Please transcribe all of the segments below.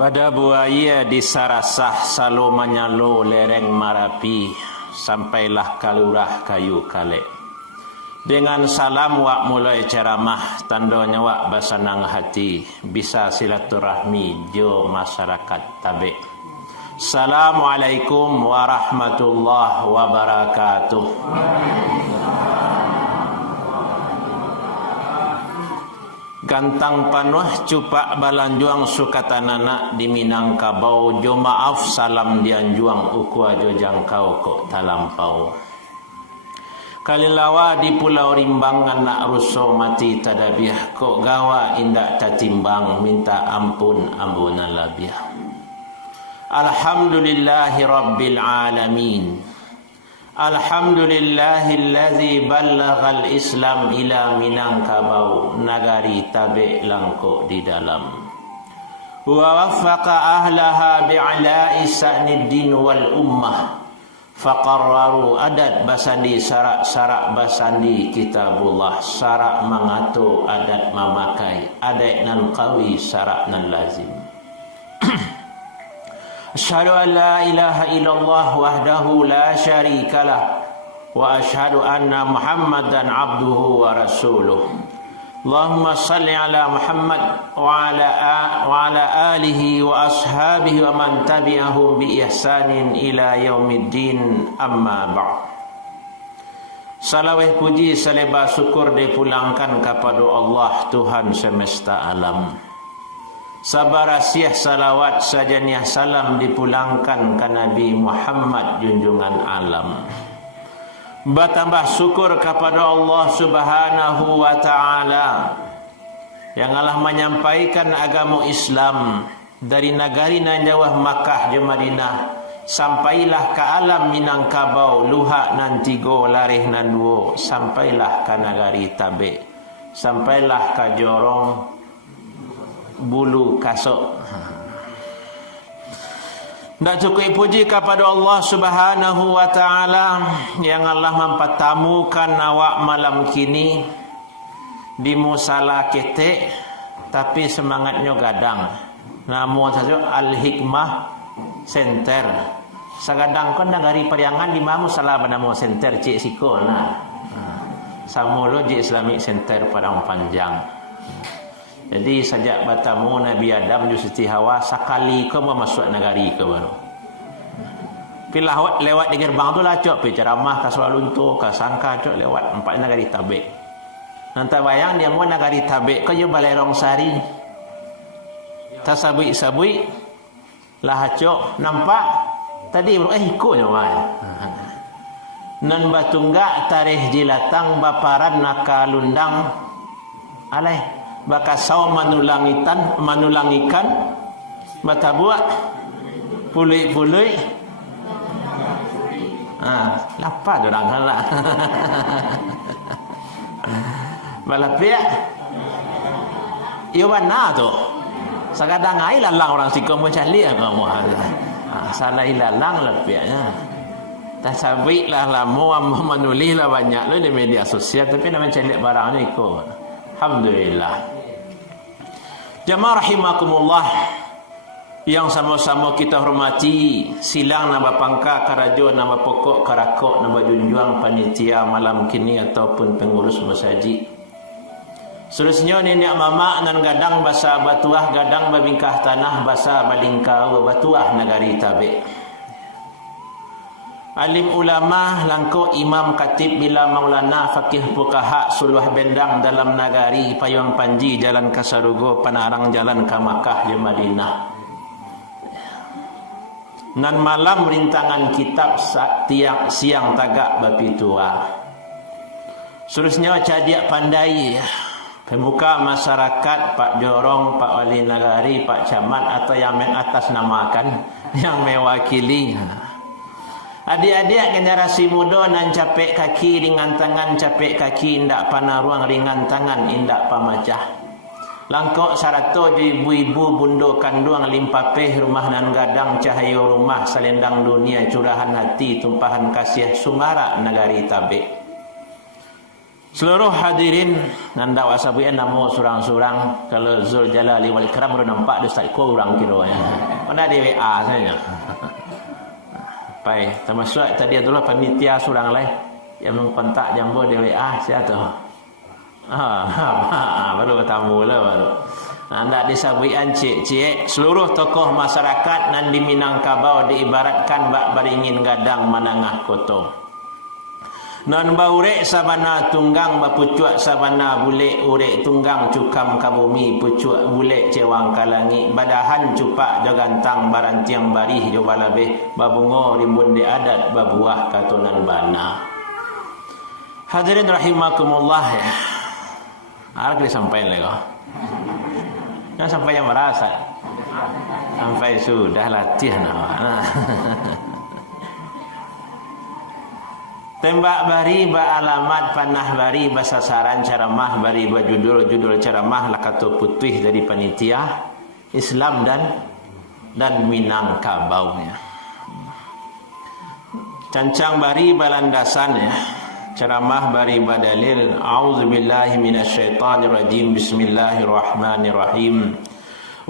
Bada buaya di Sarasah salo menyalo lereng Marapi sampailah kalurah kayu kale. Dengan salam wak mulai ceramah tandanya wak basanang hati bisa silaturahmi jo masyarakat tabe. Assalamualaikum warahmatullahi wabarakatuh. Gantang panuh cupak balanjuang sukatanana di Minangkabau jo maaf salam dianjuang uku ajo jangkau kok talampau. Kalilawa di Pulau Rimbang anak ruso mati tadabiah kok gawa indak tatimbang minta ampun ambunan labiah. Alhamdulillahi rabbil alamin. Alhamdulillahillazi ballaghal Islam ila Minangkabau nagari tabe langko di dalam. Wa waffaqa ahlaha bi'ala'i sa'niddin wal ummah. Faqarraru adat basandi sarak basandi kitabullah sarak mangato adat mamakai adat nan qawi sarak nan lazim. Asyhadu an la ilaha illallah wahdahu la syarikalah wa asyhadu anna Muhammadan abduhu wa rasuluh. Allahumma salli ala Muhammad wa ala alihi wa ashabihi wa man tabi'ahum bi ihsanin ila yaumiddin amma ba'd. Salawat puji saleba syukur dipulangkan kepada Allah Tuhan semesta alam. Sabarasiah salawat sajaniah salam dipulangkan ke Nabi Muhammad junjungan alam. Bertambah syukur kepada Allah Subhanahu wa taala yang Allah menyampaikan agama Islam dari negari nan jauh Makkah dan Madinah sampailah ke alam Minangkabau luhak nan tigo larih nan duo sampailah ke negari tabe sampailah ke jorong bulu kasok. Tak cukup puji kepada Allah Subhanahu wa taala yang Allah mempertamukan awak malam kini di musala ketek tapi semangatnya gadang. Namun saja Al-Hikmah Center. Sagadang kon negari Periangan di mana musala bernama Center Cik Siko nah. Samulo di Islamic Center Padang Panjang. Jadi sejak bertemu Nabi Adam di Siti Hawa sekali ke masuk negari ke baru. Pilah lewat di gerbang tu lah cok pi ceramah ke Sualunto ke Sangka cok lewat empat negari tabe. Nanti bayang dia mau negari tabe ke je Balai Rongsari. Tasabui-sabui lah cok nampak tadi ikutnya mai. Nan batunggak tarikh jilatang baparan nakalundang alai bakasau manulangikan bata buat pulih-pulih lapar dorang lah balapia iyo mana tu sakadang ai lalang orang sikom macam liat kamu sana ilalang lapianya tasabik lah lamu manuli lah banyak lo di media sosial tapi nak mencari barangnya ikut. Alhamdulillah. Jamaah rahimakumullah yang sama-sama kita hormati silang nama pangka karajo nama pokok karakok nama junjuang panitia malam kini ataupun pengurus masjid. Seterusnya nenek mama nan gadang basa batuah gadang babingkah tanah basa balingkau batuah negari tabe. Alim ulama langko imam katib bila maulana fakih fuqaha suluh bendang dalam nagari payung panji jalan Kasarugo panarang jalan ke Makkah di Madinah. Nan malam rintangan kitab tiang siang tagak bapi tua. Seterusnya cadiak pandai pemuka masyarakat Pak Jorong, Pak Wali Nagari, Pak Camat atau yang atas namakan yang mewakili. Adik-adik generasi muda nan capek kaki ringan tangan capek kaki indak panaruang ringan tangan indak pamacah. Langkok sarato ibu-ibu bundo kanduang limpapeh rumah nan gadang cahayo rumah selendang dunia curahan hati tumpahan kasih sumara negari tabe. Seluruh hadirin nanda wasabian namo surang-surang kalau Zul Jalali wal Ikram baru nampak dia start kurang kira ya. Mana dia WA saya. Pai, termasuk tadi adalah panitia surang lain yang mengkontak jambo dia WA siapa tu? Baru bertamu lah baru. Anda disabian cik-cik seluruh tokoh masyarakat nan di Minangkabau diibaratkan bak baringin gadang manangah koto. Non baurek sabana tunggang bapucuak sabana bulek urek tunggang cukam kabumi pucuak bulek cewang kalangi badahan cupak jagantang barantiang barih jo balabeh babungo rimbun di adat babuah katonan bana. Hadirin rahimakumullah ya. Arek disampaikan lagi. Jangan sampai yang merasa. Sampai sudah latihan. Tembak bari ba alamat panah bari ba sasaran ceramah bari ba judul ceramah lakato putih dari panitia Islam dan Minangkabau ya. Cancang bari balandasan ya. Ceramah bari ba dalil auzubillahi minasyaitonirrajim bismillahirrahmanirrahim.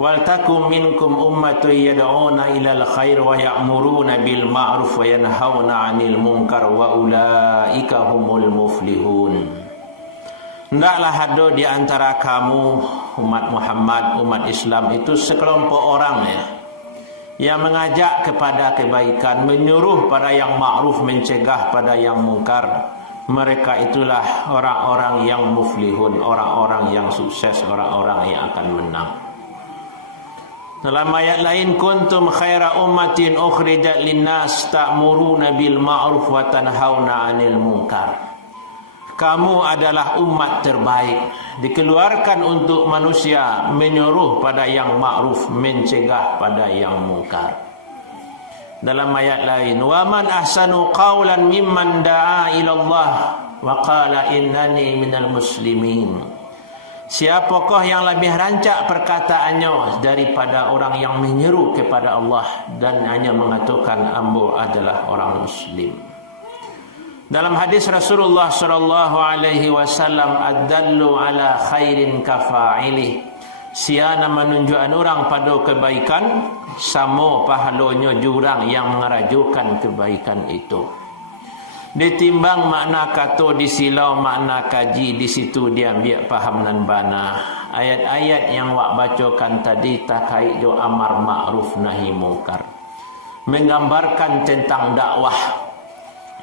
Wal takum minkum ummatun yad'una ilal khair wa ya'muruna bil ma'ruf wa yanhauna 'anil munkar wa ulaika humul muflihun. Hendaklah ada di antara kamu umat Muhammad, umat Islam itu sekelompok orang ya yang mengajak kepada kebaikan, menyuruh pada yang ma'ruf, mencegah pada yang munkar. Mereka itulah orang-orang yang muflihun, orang-orang yang sukses, orang-orang yang akan menang. Dalam ayat lain, kuntum khaira ummatin ukhrijat linnas ta'muruna bil ma'ruf wa tanhauna 'anil munkar. Kamu adalah umat terbaik, dikeluarkan untuk manusia, menyuruh pada yang ma'ruf, mencegah pada yang munkar. Dalam ayat lain, wa man ahsanu qawlan mimman da'a ila Allah wa qala innani minal muslimin. Siapakah yang lebih rancak perkataannya daripada orang yang menyeru kepada Allah dan hanya mengatakan ambo adalah orang muslim. Dalam hadis Rasulullah sallallahu alaihi wasallam, ad-dallu ala khairin kafa'ilih. Siana menunjukkan orang pada kebaikan sama pahalanya jurang yang mengerajukan kebaikan itu. Ditimbang makna kata disilau makna kaji di situ dia ambil faham nan bana. Ayat-ayat yang wak bacakan tadi terkait jo amar ma'ruf nahi munkar, menggambarkan tentang dakwah,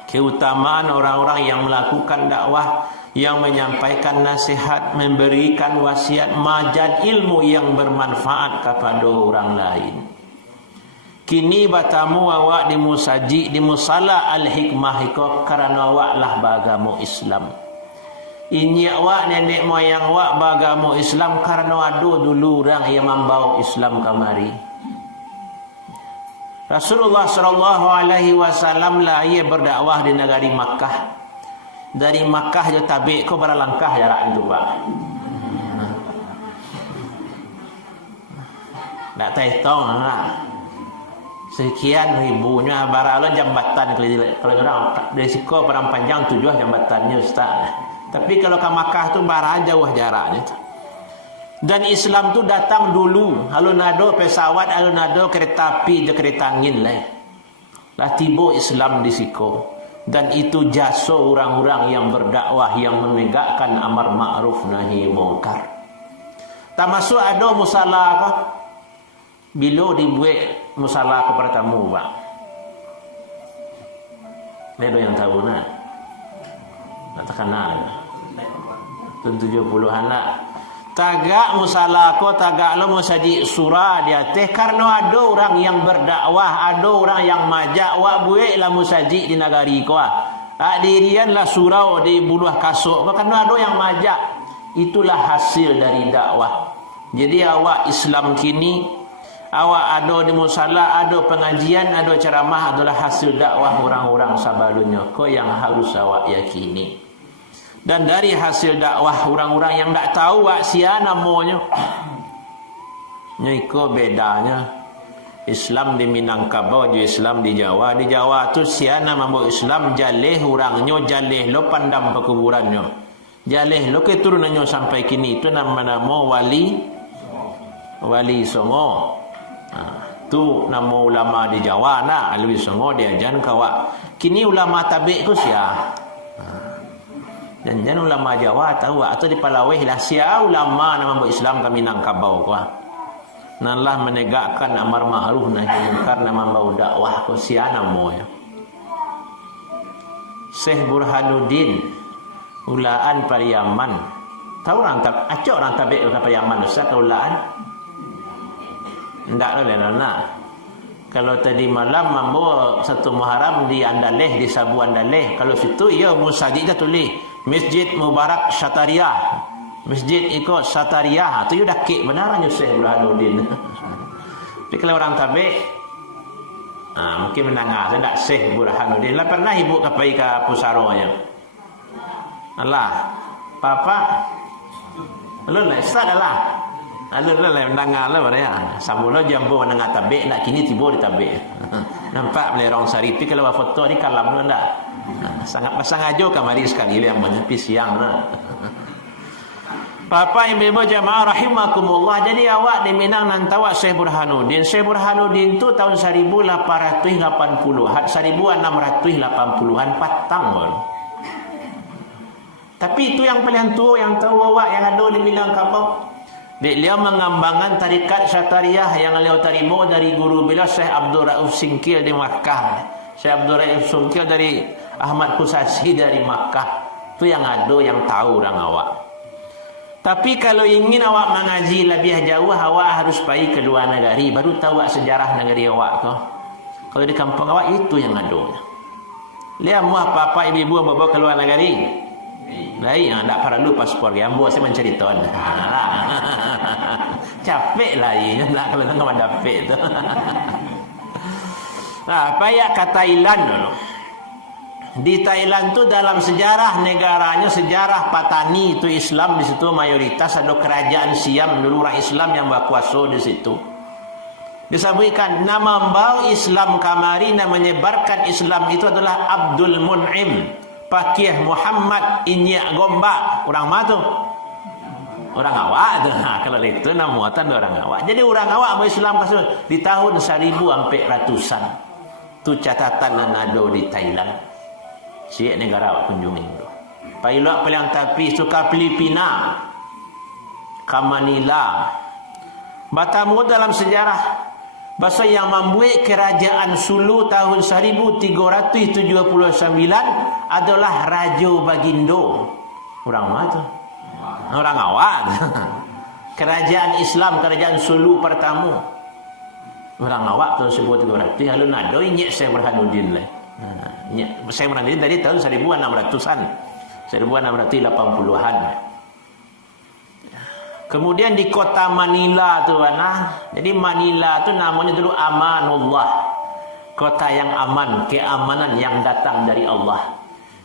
keutamaan orang-orang yang melakukan dakwah, yang menyampaikan nasihat, memberikan wasiat, majan ilmu yang bermanfaat kepada orang lain. Kini batamu awak di musaji di musala al-hikmah iko karena awak lah bagamu Islam. Ini awak nenek moyang awak bagamu Islam karena ada dulu orang yang membawa Islam kemari. Rasulullah sallallahu alaihi wasallam lah ia berdakwah di negeri Makkah. Dari Makkah je tabik ko berlangkah jarak itu Pak. Nak tahu nak. Sekian ribunya baralah jambatan kalau orang dari Siko perang panjang 7 jambatannya Ustaz. Tapi kalau ke Makkah tu barang jauh jaraknya. Dan Islam tu datang dulu. Alun ada pesawat, alun ada kereta api, je kereta angin lah. Lah tiba Islam di Siko. Dan itu jasa orang-orang yang berdakwah, yang menegakkan amar ma'ruf nahi munkar. Tak masuk ada musala kah? Bila dibuat musala kepada tamu Pak. Ada yang tahu nak? Tak kenal. 70-an lah. Tagak musala ko, tagak lo musaji surah dia teh karena ada orang yang berdakwah, ada orang yang majak wak buik lah musaji di negari ko. Dirian lah surau di buluh kasuk karena ada yang majak. Itulah hasil dari dakwah. Jadi awak Islam kini, awak ada di musala, ada pengajian, ada ceramah adalah hasil dakwah orang-orang sebelumnya. Ko yang harus awak yakini. Dan dari hasil dakwah orang-orang yang tak tahu wak sia namanya. Nyiko bedanya. Islam di Minangkabau, Islam di Jawa. Di Jawa tu sia nama Islam jaleh orangnya, jaleh lo pandam pekuburannya. Jaleh lo ke turunannya sampai kini itu nama Wali Songo. Tu nama ulama di Jawa nak Wali Songo dia jangan kawak. Kini ulama tabik ku sia. Dan jangan ulama Jawa tahu atau di Palaweh lah sia ulama nama Islam kami Minangkabau ku. Nalah menegakkan amar ma'ruf nahi munkar nama bau dakwah ku sia namo ya. Syekh Burhanuddin ulaan Pariaman. Tahu orang acok orang tabik ke Pariaman ustaz ke ulaan? Ndak lah. Kalau tadi malam mambo satu Muharram di Andaleh, di Sabu Andaleh. Kalau situ ya musajid dah tulis Masjid Mubarak Syatariah. Masjid ikut Syatariah. Tu you dah kek benar Syekh Burhanuddin. Tapi kalau orang tabik mungkin menangah saya tak Syekh Burhanuddin. Lah pernah ibu kapai ke pusaronya. Alah, papa. Lu lah start lah. Lalu lah menangah lah ya. Samula jambu menangah tabik nak kini tiba di tabik. Nampak melerong saripi kalau foto ni kalam lu ndak. Sangat pasang ajo kamari sekali yang menyepi siang nah. Bapak ibu jamaah rahimakumullah. Jadi awak di Minang nantawak Syekh Burhanuddin. Syekh Burhanuddin tu tahun 1880-an, 1680-an patang baru. Tapi itu yang paling tua yang tahu awak yang ada di Minangkabau. Dia mengembangkan tarikat Syatariah yang beliau terima dari guru beliau Syekh Abdul Rauf Singkil di Makkah. Syekh Abdul Rauf Singkil dari Ahmad Kusasi dari Makkah. Itu yang ada yang tahu orang awak. Tapi kalau ingin awak mengaji lebih jauh, awak harus pergi ke luar negeri baru tahu sejarah negeri awak tu. Kalau di kampung awak itu yang ada. Lihat muah papa ibu bawa ke luar negeri. Lain tak perlu paspor gambo saya mencari ton. Capek lain nak kalau tengah dapat tu. Nah, payah ke Thailand dulu. Di Thailand tu dalam sejarah negaranya, sejarah Patani itu Islam di situ mayoritas, ada kerajaan Siam dulu orang Islam yang berkuasa di situ. Disebutkan nama bau Islam kamari yang menyebarkan Islam itu adalah Abdul Mun'im Pakih Muhammad Inyak Gombak. Orang mana tu? Orang awak tu. Kalau itu nama muatan orang awak. Jadi orang awak berislam di tahun 1400-an. Tu catatan yang ada di Thailand. Siap negara awak kunjungi dulu. Pailak paling tapi suka Filipina, ke Manila. Batamu dalam sejarah bahasa yang membuat kerajaan Sulu tahun 1379 adalah Raja Bagindo. Orang mana tu? Orang awak. Kerajaan Islam, kerajaan Sulu pertama. Orang awak tahun 1300. Lalu nado Nyek Syekh Burhanuddin lah. Syekh Burhanuddin dari tahun 1600-an. 1680-an. Kemudian di kota Manila tu jadi Manila tu namanya dulu Amanullah. Kota yang aman, keamanan yang datang dari Allah.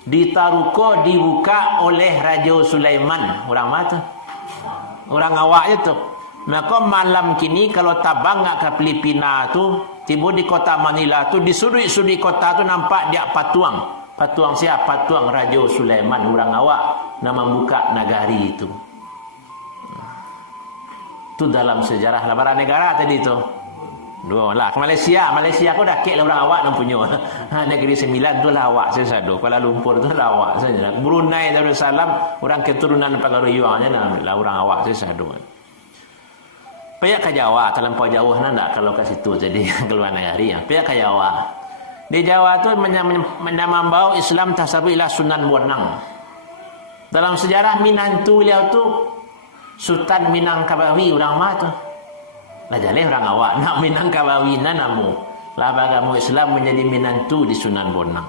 Di Taruko dibuka oleh Raja Sulaiman. Orang mana tu? Orang awak itu. Maka malam kini kalau tabang ke Filipina tu, tiba di kota Manila tu, di sudut-sudut kota tu nampak dia patuang. Patuang siapa? Patuang Raja Sulaiman. Orang awak nama buka nagari itu. Itu dalam sejarah labaran negara tadi tu. Dua lah ke Malaysia. Malaysia aku dah kek lah orang awak yang punya. Negeri Sembilan tu lah awak saya sadu. Kuala Lumpur tu lah awak saja. Brunei Darussalam orang keturunan pengaruyuannya lah orang awak saya sadu. Pihak ke Jawa terlampau jauh nak kalau ke situ jadi keluar negeri. Pihak ke Jawa. Di Jawa tu menambah Islam tasabilah Sunan Bonang. Dalam sejarah Minantu beliau tu Sultan Minangkabawi orang mana tu? Lah jaleh orang awak nak Minangkabawi namu. Lah agama Islam menjadi Minantu di Sunan Bonang.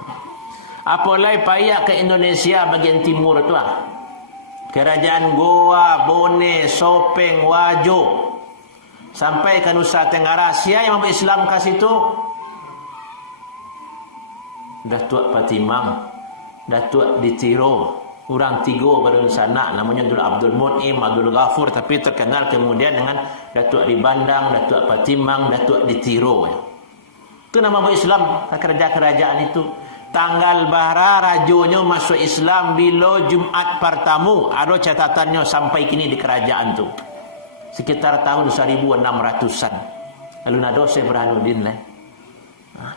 Apalagi payah ke Indonesia bagian timur tu Kerajaan Goa, Bone, Sopeng, Wajo. Sampai ke Nusa Tenggara. Siapa yang mampu Islam ke situ? Datuk Patimang, Datuk Ditiro. Orang tiga baru sana namanya Abdul Mun'im, Abdul Ghafur, tapi terkenal kemudian dengan Datuk Ribandang, Datuk Patimang, Datuk Ditiro. Itu nama Islam kerajaan-kerajaan itu. tanggal bara rajonyo masuk Islam bila Jumaat pertama. Ada catatannya sampai kini di kerajaan tu. Sekitar tahun 1600-an. Lalu nado Syekh Burhanuddin lah.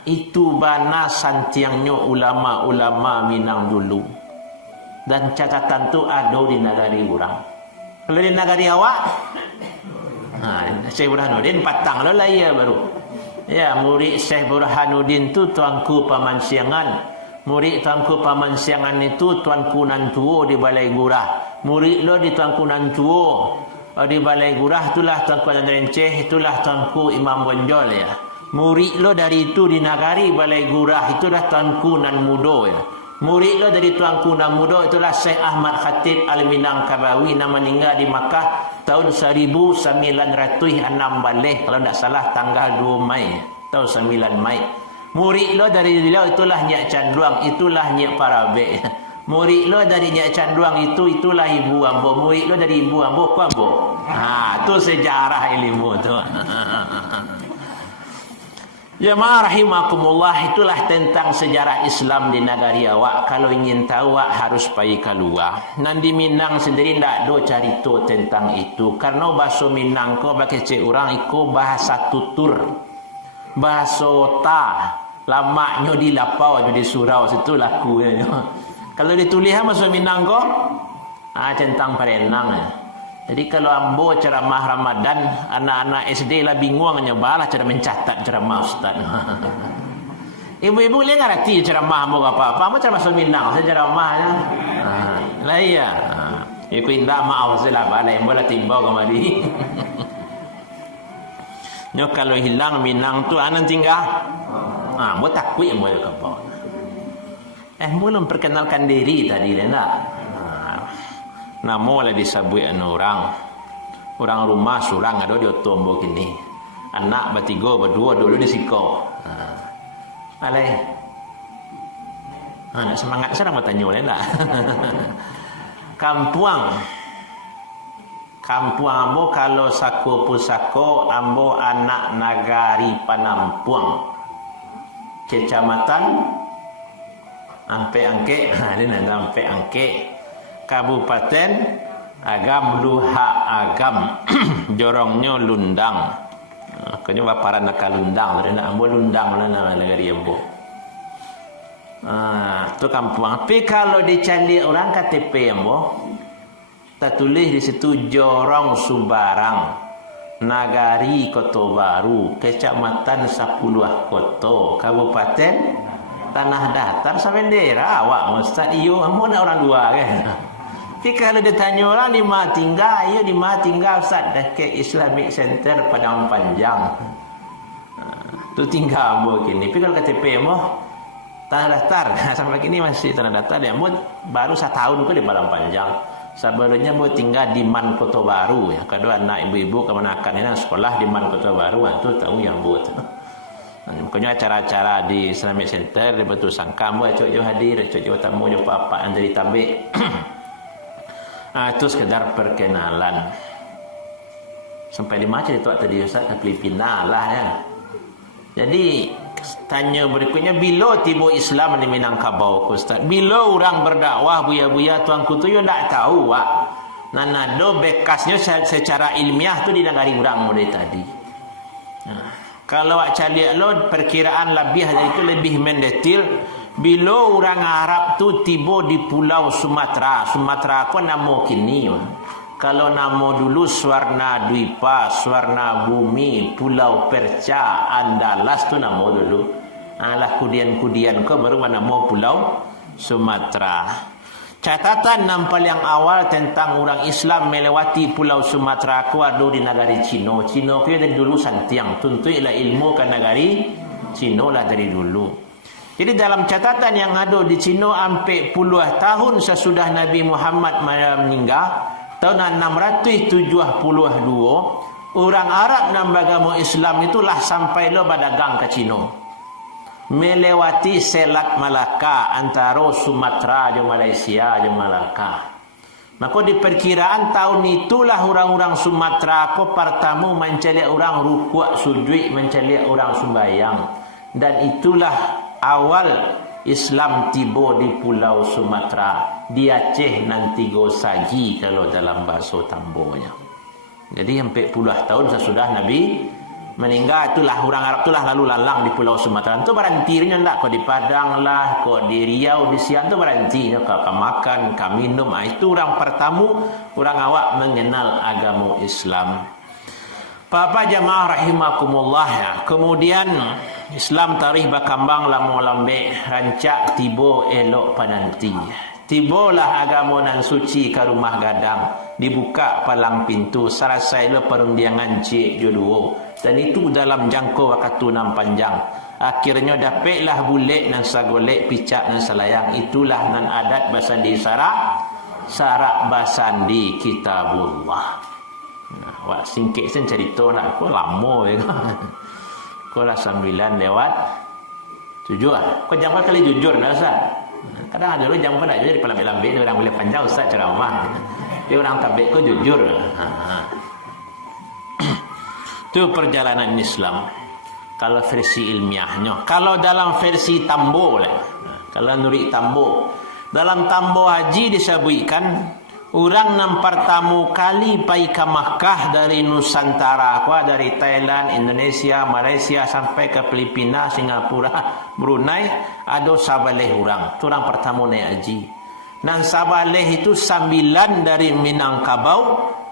Itu bana santiangnya ulama-ulama Minang dulu. Dan catatan tu ada di negari orang. Kalau di negari awak, Syekh Burhanuddin patang lah ya baru. Ya, murid Syekh Burhanuddin tu Tuanku Paman Siangan. Murid Tuanku Paman Siangan itu Tuanku Nantuo di Balai Gurah. Murid lo di Tuanku Nantuo di Balai Gurah itulah Tuanku Nanrenceh, itulah Tuanku Imam Bonjol ya. Murid lo dari itu di Nagari Balai Gurah itulah Tuanku Nan Mudo ya. Murid lo dari Tuanku Nan Mudo itulah Syekh Ahmad Khatib Al-Minangkabawi, nama meninggal di Makkah tahun 1906 balik kalau tidak salah tanggal 2 Mai tahun 9 Mai. Murid lo dari beliau itulah Nyak Canduang, itulah Nyak Parabe. Murid lo dari Nyak Canduang itulah Ibu Ambo. Murid lo dari Ibu Ambo ku Ambo. Tu sejarah ilmu tu. Jemaah rahimakumullah, itulah tentang sejarah Islam di negari awak. Kalau ingin tahu awak harus pergi keluar. Nanti Minang sendiri tidak ada cerita tentang itu. Karena bahasa Minang ko bagi cik orang itu bahasa tutur. Bahasa ta. Lamaknya di lapau di surau situ laku. Kalau ditulis bahasa Minang ko tentang perenang ya. Jadi kalau ambo ceramah Ramadan, anak-anak SD lah bingungnya balah cara mencatat ceramah ustaz. Ibu-ibu boleh ngerti ceramah ambo apa-apa, macam bahasa Minang saya ceramahnya. Lah iya. Iku indah maaf saya lah balai ambo lah timbau kemari. Nyo kalau hilang Minang tu anan tinggal. Ambo takut ambo ke bawah. Belum perkenalkan diri tadi lah. Nama lah disabui orang rumah surang ada di otombo kini anak bertiga berdua dulu di siko alai nak semangat saya mau tanya boleh tak kampuang ambo kalau sako pusako ambo anak nagari Panampuang kecamatan Ampe Angke ini nama Ampe Angke Kabupaten Agam Luha Agam jorongnya Lundang. Kanya baparan nak Lundang, dari nak ambo Lundang mana nama negeri ambo. Tu kampung. Tapi kalau dicari orang KTP ambo, tertulis di situ Jorong Subarang, Nagari Kota Baru, Kecamatan Sapuluh Kota, Kabupaten Tanah Datar sampai daerah awak Ustaz iyo ambo nak orang luar kan. Tapi kalau ditanya orang di mana tinggal, ya di mana tinggal Ustaz ke Islamic Center Padang Panjang. Tu tinggal ambo kini. Tapi kalau KTP ambo Tanah Datar sampai kini masih Tanah Datar dia ambo baru 1 tahun ke di Padang Panjang. Sebelumnya ambo tinggal di Man Kota Baru ya. Kedua anak ibu-ibu kemenakan ini sekolah di Man Kota Baru tu tahu yang buat. Makanya acara-acara di Islamic Center di Batu Sangka ambo cok hadir, cok tamu jo apa yang jadi tambik. Itu sekedar perkenalan. Sampai di mana itu tadi Ustaz ke Filipina lah ya. Jadi tanya berikutnya bila tiba Islam di Minangkabau Ustaz? Bila orang berdakwah buya-buya tuanku tu yo ndak tahu wak. Nanado bekasnya secara ilmiah tu di negari orang mulai tadi. Kalau awak cari lo perkiraan lebih dari itu lebih mendetil. Bila orang Arab tu tiba di Pulau Sumatera, Sumatera apa nama kini? Kalau nama dulu Swarna Dwipa, Swarna Bumi, Pulau Perca, Andalas tu nama dulu. Alah kudian-kudian ke baru nama Pulau Sumatera. Catatan nampal yang awal tentang orang Islam melewati Pulau Sumatera ku ada di negari Cina. Cina ku dari dulu santiang, tuntuilah ilmu ke negari Cina lah dari dulu. Jadi dalam catatan yang ada di Cina sampai puluh tahun sesudah Nabi Muhammad meninggal, tahun 672, orang Arab dan beragama Islam itulah sampai lo berdagang ke Cina. Melewati Selat Malaka antara Sumatera dan Malaysia dan Malaka. Maka di perkiraan tahun itulah orang-orang Sumatera ko pertama mencari orang rukuk sujud, mencari orang sembahyang. Dan itulah awal Islam tiba di Pulau Sumatera, di Aceh nanti go saji kalau dalam bahasa Tambonya. Jadi hampir puluh tahun sesudah Nabi meninggal, itulah orang Arab itulah lalu lalang di Pulau Sumatera. Itu berantinya enggak, kau di Padang lah, kau di Riau, di Sian itu berantinya, kau makan, kau minum. Itu orang pertama, orang awak mengenal agama Islam. Bapak jamaah rahimakumullah ya. Kemudian Islam tarikh berkembang lama lambe, rancak tiba elok pananti. Tibalah agama nan suci ke rumah gadang, dibuka palang pintu, sarasailah perundiangan cik jodoh. Dan itu dalam jangka waktu nan panjang. Akhirnya dapatlah bulik nan sagolek, picak nan selayang. Itulah nan adat basandi sarak basandi kitabullah. Nah, wak singkit sen cerita nak aku lama ya. Kau lah 9 lewat 7 lah. Kau jangan kali jujur dah Ustaz. Kadang ada orang jangan nak jujur di palang lambik ni orang boleh panjang Ustaz ceramah. Dia orang tabik kau jujur. Itu perjalanan Islam. Kalau versi ilmiahnya. Kalau dalam versi Tambo lah. Kalau nuri Tambo. Dalam Tambo haji disebutkan orang yang pertama kali pergi ke Makkah dari Nusantara, dari Thailand, Indonesia, Malaysia sampai ke Filipina, Singapura, Brunei, ada 11 orang. Itu orang pertama naik haji. Dan 11 itu 9 dari Minangkabau,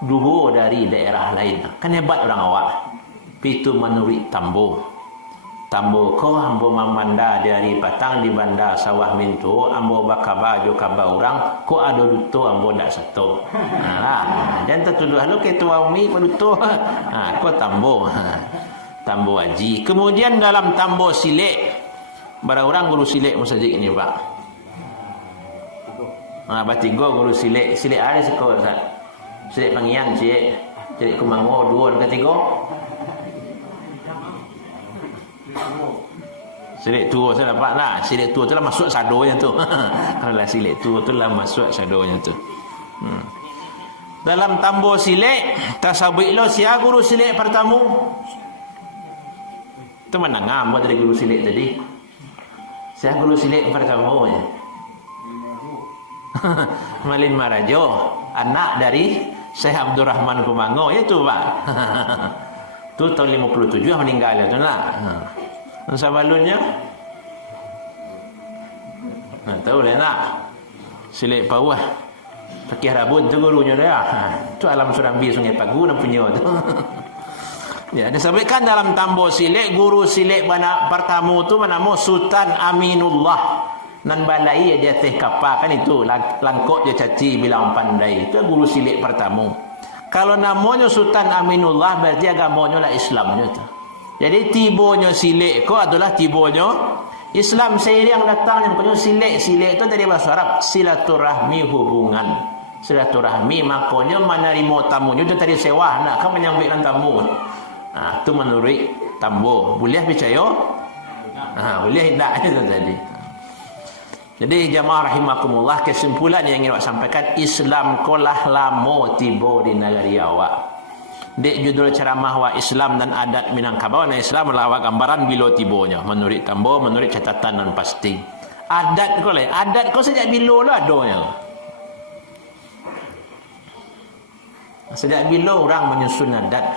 2 dari daerah lain. Kan hebat orang awak. Itu menurut Tambo. Tambo ko ambo mamanda dari Patang di Bandar Sawah Mintu, ambo bakaba jo kaba orang ko ado duto ambo dak satu. Dan tertuduh lu ketua umi peduto. Ko Tambo. Tambo haji. Kemudian dalam Tambo Silek, bara orang guru Silek masjid ini, Pak. Batigo guru Silek. Silek ada sekolah Ustaz. Silek Pangian, Silek Kumango 2 dan 3. Silik tua saya dapat lah. Silik tua tu lah masuk sadonya tu. Kalau lah silik tua tu lah masuk sadonya tu. Dalam Tambo Silik, tasawik lo siapa guru Silik pertama? Itu mana ngam buat dari guru Silik tadi? Siapa guru Silik pertama? Malin Marajo, anak dari Syekh Abdurrahman Kumango, itu Pak. Itu tahun 57 meninggal tu lah. Sabalunnya tahu lah nak Silik Pawah Pakih Rabun tu gurunya dia. Tu Alam Surambi Sungai Pagu dan punya tu. Ya, disebutkan dalam Tambo Silik, guru Silik pertama tu bernama Sultan Aminullah. Nan balai dia teh kapal kan itu langkok dia caci bilang pandai. Itu guru Silik pertama. Kalau namanya Sultan Aminullah berarti agamanya lah Islamnya tu. Jadi tibonya Silik ko adalah tibonya Islam. Seiring datang yang punya Silik itu dari bahasa Arab silaturahmi, hubungan silaturahmi. Makanya menerima tamunya itu tadi sewa nak kan menyambutkan tamu. Itu menurut Tambo. Boleh percaya? Boleh tidak itu tadi. Jadi jamaah rahimakumullah, kesimpulan yang ingin saya sampaikan, Islam kolah lama tiba di negeri awak. Dek judul ceramah wa Islam dan adat Minangkabau na Islam adalah gambaran bila tibonya menurut Tambo, menurut catatan dan pasti. Adat ko le, adat ko sejak bila lah adanya. Sejak bila orang menyusun adat,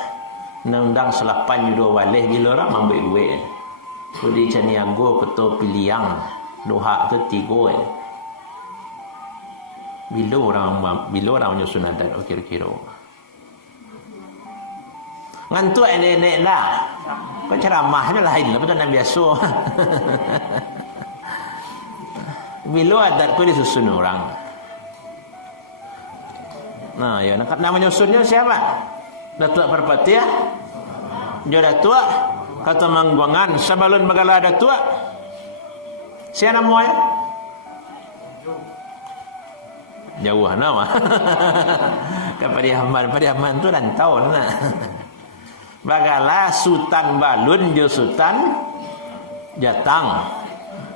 undang selapan judo walih bila orang ambil duit. Kudi Caniago ketua piliang, doha tu 3. Bila orang menyusun adat kira-kira. Ngantuk nenek lah. Kau ceramahnya lain lah, bukan yang biasa. Bila adat kau disusun orang. Nah, ya nak menyusunnya siapa? Datuk Perpati ya? Dia datuk kata Mangguangan, sebelum bagala datuk. Siapa namanya? Jauh nama. Padiaman tu rantau nah. Bagala Sultan Balun jo Sultan Jatang.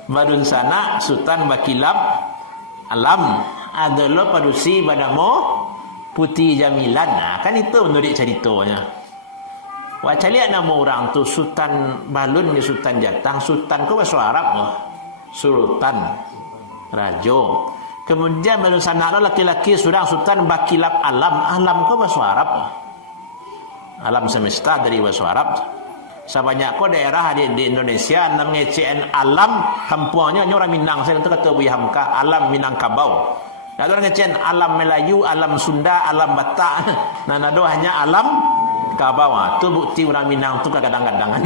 Badun sana Sultan Bakilap Alam adalah padusi badamo Putih Jamilan. Nah, kan itu menurut ceritanya. Wah, lihat nama orang tu Sultan Balun ni Sultan Jatang. Sultan ko bahasa Arab. sultan, rajo. Kemudian baru sana laki-laki surang sultan bakilap alam ko bahasa Arab. Alam semesta dari bahasa Arab. Sebanyak ko daerah di Indonesia nang ngecen alam hampuannya orang Minang. Saya tu kata Buya Hamka, alam Minangkabau. Nah, orang ngecen alam Melayu, alam Sunda, alam Batak. Nah, nado hanya alam Kabau. Tu bukti orang Minang tu kadang-kadang.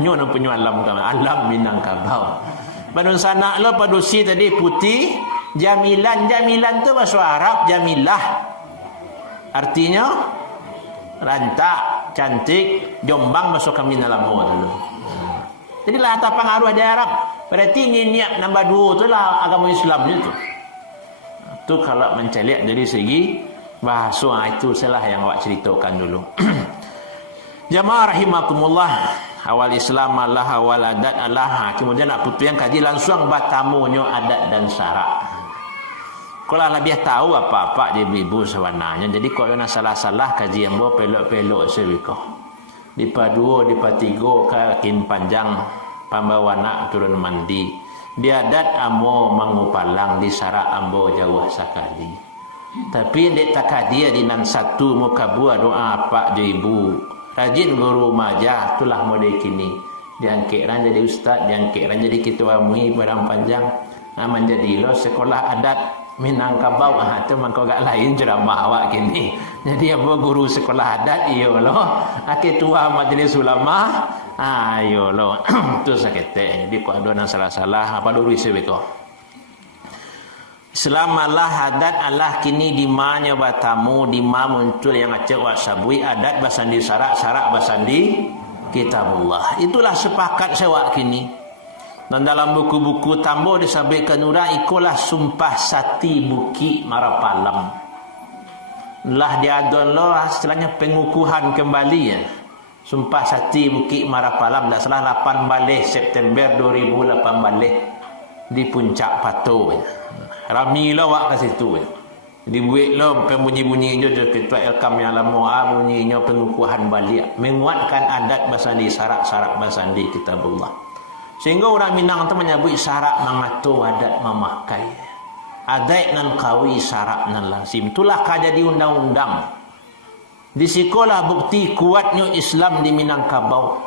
Nyo no punya alam Minangkabau. Badun sana lo padusi tadi putih, jamilan tu bahasa Arab jamilah. Artinya rantak, cantik, jombang masuk kami dalam dulu. Jadi lah tak pengaruh ada Arab. Berarti ini niat nombor 2 tu lah agama Islam itu. Tu kalau menceliak dari segi bahasa itu salah yang awak ceritakan dulu. Jamaah rahimakumullah. Awal Islam Allah, awal adat Allah. Kemudian nak putu yang kaji langsung batamunyo adat dan syarak. Kalau lebih tahu apa-apa dia ibu sebenarnya. Jadi kalau nak salah-salah kaji yang bawa pelok-pelok sebiko. Di pa 2, di pa 3 kakin panjang pambawa nak turun mandi. Di adat amo mangupalang, di syarak ambo jauh sekali. Tapi dek takadia di nan satu muka buah doa pak dia ibu. Rajin guru majah tulah model kini. Diangkat ran jadi ustaz, diangkat ran jadi ketua MUI padang panjang. Menjadi lo sekolah adat Minangkabau. Tu mangko gak lain ceramah awak kini. Jadi apa guru sekolah adat iyo lo. Ketua majlis ulama ayo lo. Tu sakete. Jadi kok ada salah-salah apa dulu sebeko. Islam Allah adat Allah kini di mana batamu di mana muncul yang acak wasabui adat basandi syarak basandi kitabullah. Itulah sepakat sewak kini. Dan dalam buku-buku tambo disabitkan orang ikulah sumpah sati buki marapalam. Lah diadon lo istilahnya pengukuhan kembali ya. Sumpah sati buki marapalam dah salah 8 balik September 2008 balik di puncak Pato. Rami lo wak ke situ. Dibuat lo bunyi-bunyi je kita elkam yang lama bunyinya pengukuhan balik menguatkan adat basandi syarak basandi kitabullah. Sehingga orang Minang tu menyebut syarak mengatur adat memakai. Adat nan kawi syarak nan lazim. Itulah jadi undang-undang. Di sekolah bukti kuatnya Islam di Minangkabau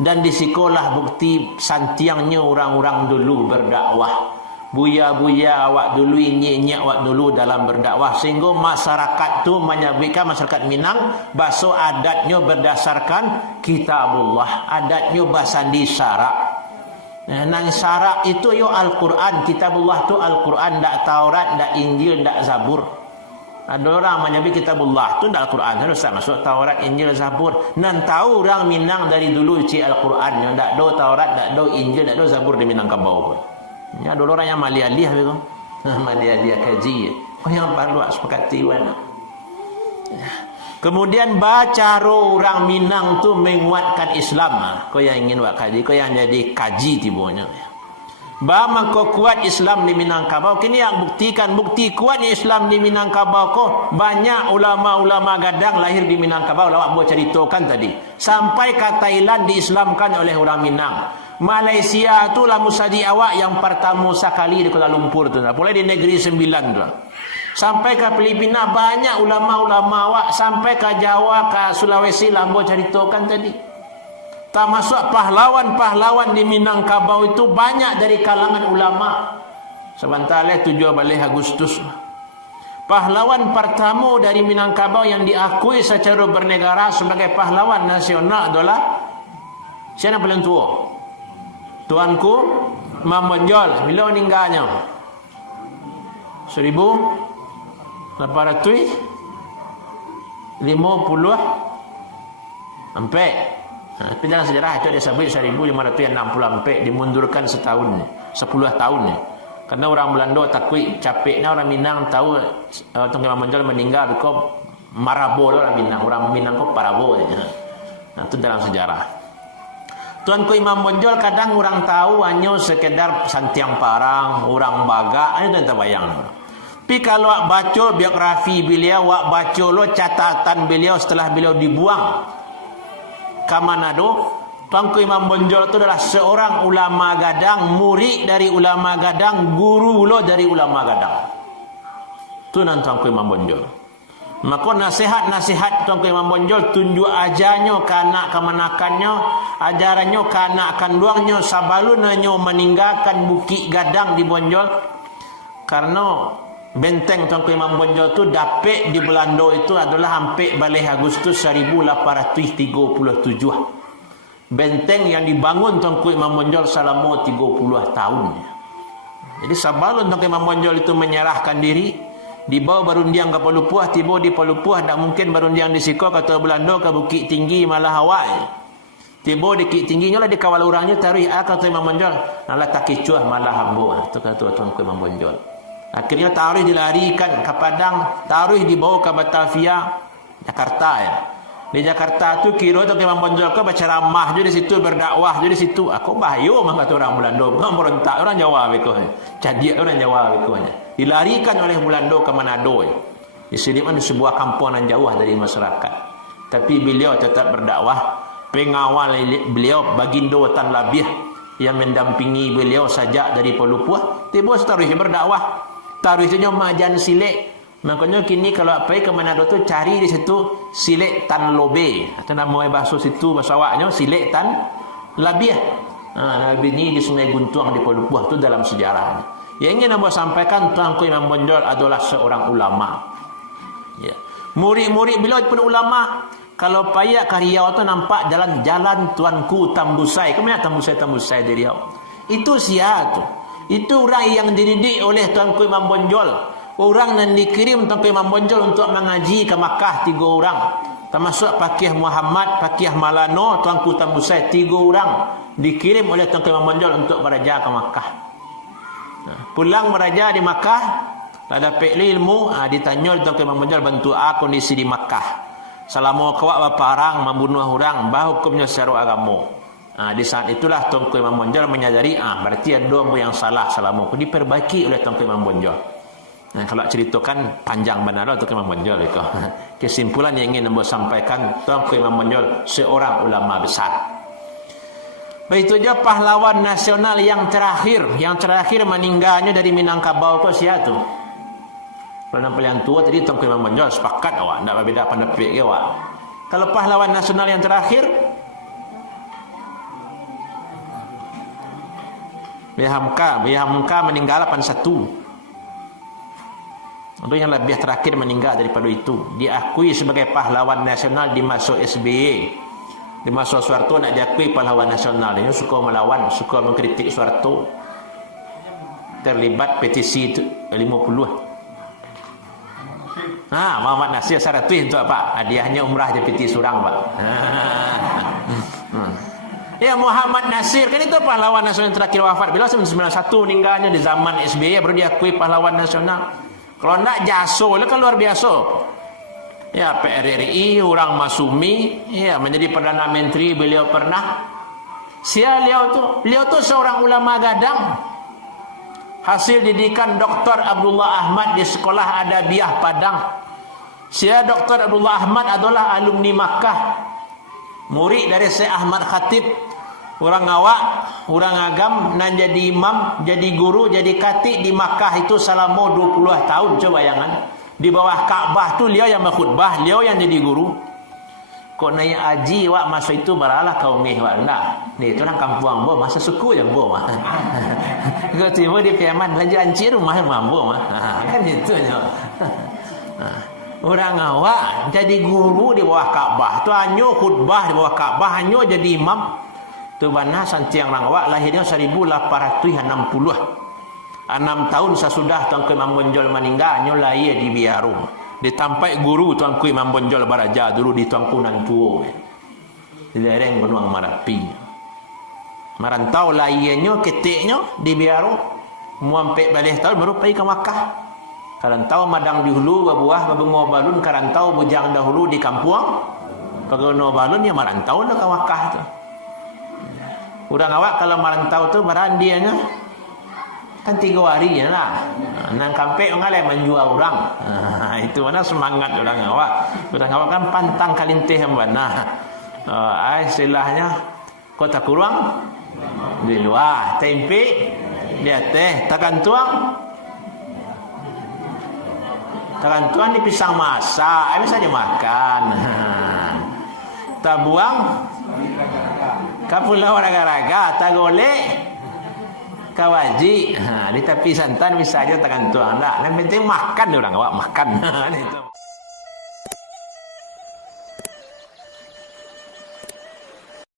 dan di sekolah bukti santiangnya orang-orang dulu berdakwah. Buya-buya awak dulu, inye-inye awak dulu dalam berdakwah. Sehingga masyarakat tu menyebutkan masyarakat Minang bahasa adatnya berdasarkan kitabullah. Adatnya basandi syarak. Nang syarak itu yo Al-Quran. Kitabullah tu Al-Quran, tak Taurat, tak Injil, tak Zabur. Ada orang menyebut kitabullah tu dak Al-Quran, harus tak masuk Taurat, Injil, Zabur. Nan tahu orang Minang dari dulu ci Al-Quran, yang tak do Taurat, tak do Injil, tak do Zabur di Minangkabau pun. Ya ada orang yang mali-alih begitu. Mali-alih kaji. Oh yang perlu sepakati mana. Kemudian baca orang Minang tu menguatkan Islam. Kau yang ingin buat kaji, kau yang jadi kaji tibonya. Bama kau kuat Islam di Minangkabau. Kini yang buktikan bukti kuatnya Islam di Minangkabau kau banyak ulama-ulama gadang lahir di Minangkabau. Lawak buat ceritakan tadi. Sampai ke Thailand diislamkan oleh orang Minang. Malaysia tu lah musadi awak yang pertama sekali di Kuala Lumpur tu. Mulai di Negeri Sembilan tu. Sampai ke Filipina banyak ulama-ulama awak. Sampai ke Jawa, ke Sulawesi lah buat ceritakan tadi. Tak masuk pahlawan-pahlawan di Minangkabau itu banyak dari kalangan ulama. Sebentar 7 balik Agustus. Pahlawan pertama dari Minangkabau yang diakui secara bernegara sebagai pahlawan nasional adalah siapa paling tua? Tuanku Mambanjol. Bila meninggalnya? 1854. Tapi dalam sejarah itu dia sebut 1564 dimundurkan setahun, 10 tahun. Karena orang Belanda takut capeknya orang Minang tahu Tuanku Mambanjol meninggal kok marabo orang Minang, orang Minang kok parabo. Nah, itu dalam sejarah. Tuanku Imam Bonjol kadang orang tahu hanya sekedar santiang parang, orang baga, itu tak bayang. Tapi kalau baca biografi beliau, baca lo catatan beliau setelah beliau dibuang ke Manado, Tuanku Imam Bonjol itu adalah seorang ulama gadang, murid dari ulama gadang, guru pula dari ulama gadang. Itu nan Tuanku Imam Bonjol. Maka nasihat-nasihat Tuanku Imam Bonjol tunjuk ajarnya ke anak kemanakannya, ajarannya ke anak kandungnya, sabalunannya meninggalkan Bukit Gadang di Bonjol. Karena benteng Tuanku Imam Bonjol itu dapat di Belanda itu adalah hampir balik Agustus 1837. Benteng yang dibangun Tuanku Imam Bonjol selama 30 tahun. Jadi sabalun Tuanku Imam Bonjol itu menyerahkan diri, dibawa berundiang ke Palupuah, tiba di Palupuah tak mungkin berundiang di Siko, kata Belanda ke Bukit Tinggi malah Hawaii. Tiba di Bukit Tingginya lah di kawal orangnya taruh kata Imam Bonjol, nalah tak kicuah malah hambo. Itu kata Tuanku Imam Bonjol. Akhirnya taruh dilarikan ke Padang, taruh dibawa ke Batavia, Jakarta ya. Di Jakarta tu kira tu Imam Bonjol ke berceramah je di situ, berdakwah je di situ. Aku bahaya mah kata orang Belanda, bukan berontak orang Jawa bekoh. Jadi orang Jawa bekohnya. Dilarikan oleh Belanda ke Manado. Di sini di sebuah kampungan jauh dari masyarakat. Tapi beliau tetap berdakwah. Pengawal beliau Bagindo Tan Labiah yang mendampingi beliau sajak dari Palupuah, tiba seterusnya berdakwah. Taruhnya majan silek. Makanya kini kalau apa ke Manado tu cari di situ Silek Tan Lobe. Atau nama bahasa situ bahasa awaknya Silek Tan Labiah. Nabi ini di Sungai Guntuang di Palupuah tu dalam sejarahnya. Yang ingin saya sampaikan Tuanku Imam Bonjol adalah seorang ulama. Ya. Murid-murid beliau pun ulama. Kalau payah ke Riau tu nampak jalan-jalan Tuanku Tambusai. Kau banyak Tambusai di Riau. Itu siapa tu? Itu orang yang dididik oleh Tuanku Imam Bonjol. Orang yang dikirim Tuanku Imam Bonjol untuk mengaji ke Makkah 3 orang. Termasuk Pakih Muhammad, Pakih Malano, Tuanku Tambusai 3 orang. Dikirim oleh Tuanku Imam Bonjol untuk berajar ke Makkah. Pulang berajar di Makkah, ada pekli ilmu, ditanya Tuanku Imam Bonjol bantu kondisi di Makkah. Selama kawak berparang membunuh orang, bah hukumnya secara agama. Di saat itulah Tuanku Imam Bonjol menyadari, berarti ada yang salah selama aku diperbaiki oleh Tuanku Imam Bonjol. Kalau ceritakan panjang benar Tuanku Imam Bonjol itu. Kesimpulan yang ingin saya sampaikan, Tuanku Imam Bonjol seorang ulama besar. Begitu juga pahlawan nasional yang terakhir meninggalnya dari Minangkabau itu siapa tu? Kalau yang tua tadi Tuanku Imam Bonjol sepakat awak, tak berbeza pendapat awak. Kalau pahlawan nasional yang terakhir, Bihamka meninggal 81. Itu yang lebih terakhir meninggal daripada itu. Diakui sebagai pahlawan nasional di masa SBY. Di masa Soeharto nak diakui pahlawan nasional. Dia suka melawan, suka mengkritik Soeharto. Terlibat petisi 50. Muhammad Nasir 100 untuk apa? Hadiahnya umrah je peti surang pak. Ya Muhammad Nasir kan itu pahlawan nasional yang terakhir wafat. Bila 1991 meninggalnya di zaman SBY baru diakui pahlawan nasional. Kalau nak jaso lah kan luar biasa. Ya PRRI, orang Masumi, ya menjadi Perdana Menteri beliau pernah. Beliau tu seorang ulama gadang. Hasil didikan Dr. Abdullah Ahmad di Sekolah Adabiah Padang. Dr. Abdullah Ahmad adalah alumni Makkah. Murid dari Syekh Ahmad Khatib. Orang awak, orang agam, nan jadi imam, jadi guru, jadi khatib di Makkah itu selama 20 tahun. Coba bayangan. Di bawah Kaabah tu beliau yang berkhutbah, beliau yang jadi guru. Kok naik haji wak masa itu baralah kaum wak enggak. Ni itu orang kampung bo masa suku yang bo mah. Kau tiba di Piaman lagi ancir rumah mambo mah. Kan itu nya. Orang awak jadi guru di bawah Kaabah. Tu hanya khutbah di bawah Kaabah, hanya jadi imam. Tu bana santiang orang awak lahirnya 1860. 6 tahun sesudah Tuanku Imam Bonjol meninggal, nyo lahir di Biarum. Ditampai guru Tuanku Imam Bonjol baraja dulu di Tuanku Nantuo. Di lereng Gunung Marapi. Merantau lahirnya ketiknya di Biarum. Muampek balik tahun baru pergi ke Makkah. Karantau madang di hulu berbuah berbunga balun, karantau bujang dahulu di kampung. Pegano balun ya merantau dah ke Makkah tu. Orang awak kalau merantau tu merandianya kan 3 hari je lah. Nang kampek orang lain menjual orang. Itu mana semangat orang awak. Orang awak kan pantang kalintih yang mana. Istilahnya Kota kurang di luar. Tempe di atas. Tekan tuang di pisang masak. Bisa dimakan. Tak buang kapulau raga-raga. Tak golek kawaji. Di tepi santan bisa aja tekan tuang. Yang penting makan orang awak makan. Itu.